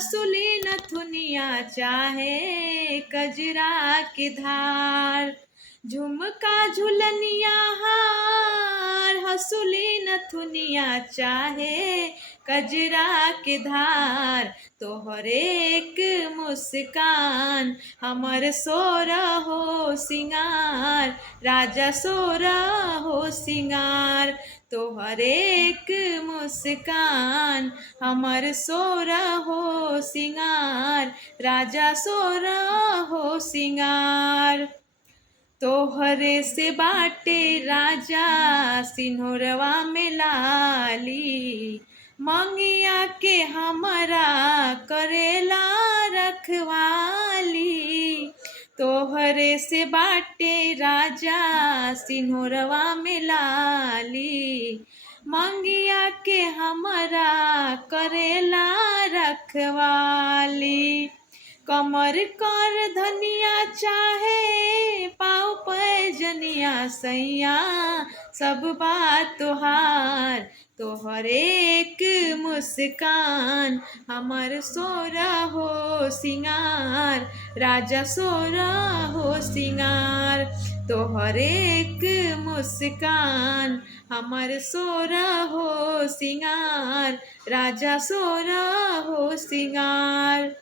हंसुली नथुनिया चाहे कजरा के धार। झुमका झुलनिया हार हंसुली नथुनिया चाहे कजरा के धार। तोहर एक मुस्कान हमर सोरा हो सिंगार, राजा सोरा हो सिंगार। तोहर एक मुस्कान हमर सोरा हो सिंगार, राजा सोरा हो सिंगार। तोहरे से बाटे राजा सिन्होरवा में लाली, मंगिया के हमरा करेला रखवाली। तोहरे से बाटे राजा सिन्होरवा में लाली, मंगिया के हमरा करेला रखवाली। कमर कर धनिया चाहे पाँव पैजनिया सैया, सब बात तोहार। तोहर एक मुस्कान हमर सोरा हो सिंगार, राजा सोरा हो सिंगार। तोहर एक मुस्कान हमर सोरा हो सिंगार, राजा सोरा हो सिंगार।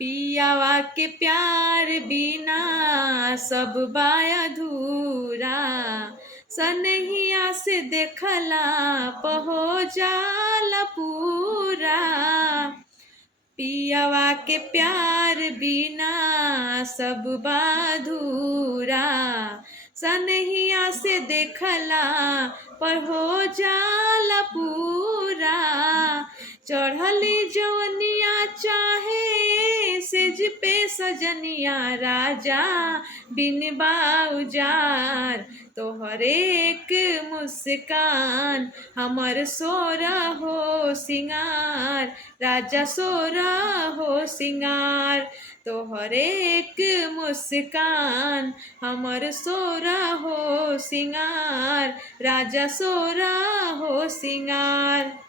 पियावा के प्यार बिना सब बा अधूरा, सनहिया से देखला पहो जाला पूरा। पियावा के प्यार बिना सब बा अधूरा, सनहिया से देखला पर हो जाला पूरा। चढ़ली जवनिया चाहे सेज पे सजनिया, राजा बिन बाउजार। तोहर एक मुस्कान हमर सोरा हो सिंगार, राजा सोरा हो सिंगार। तोहर एक मुस्कान हमर सोरा हो सिंगार, राजा सोरा हो सिंगार।